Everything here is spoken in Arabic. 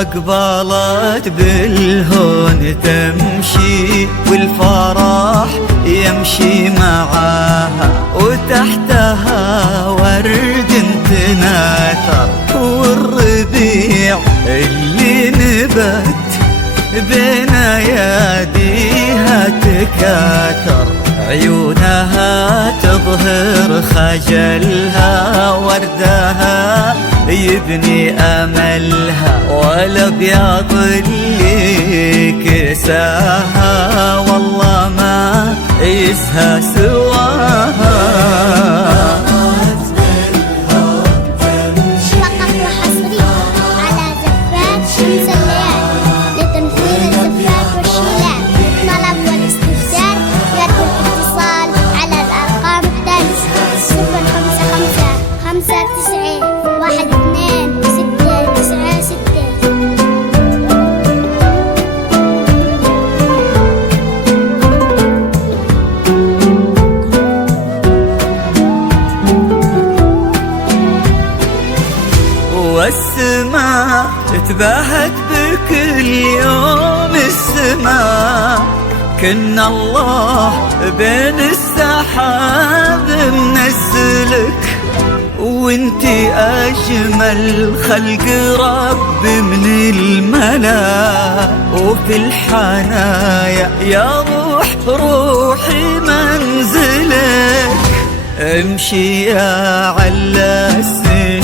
واقبلت بالهون تمشي والفرح يمشي معاها، وتحتها ورد تناثر، والربيع اللي نبت بين اياديها تكاثر، عيونها تظهر خجلها، وردها يبني املها، والابيض اللي كساها والله ما يسهى سواها. والسماء تباهت بكل يوم، السماء كنا الله بين السحاب منزلك، وانتي اجمل خلق رب من الملا، وفي الحنايا يا روحي منزلك، امشي يا على السنين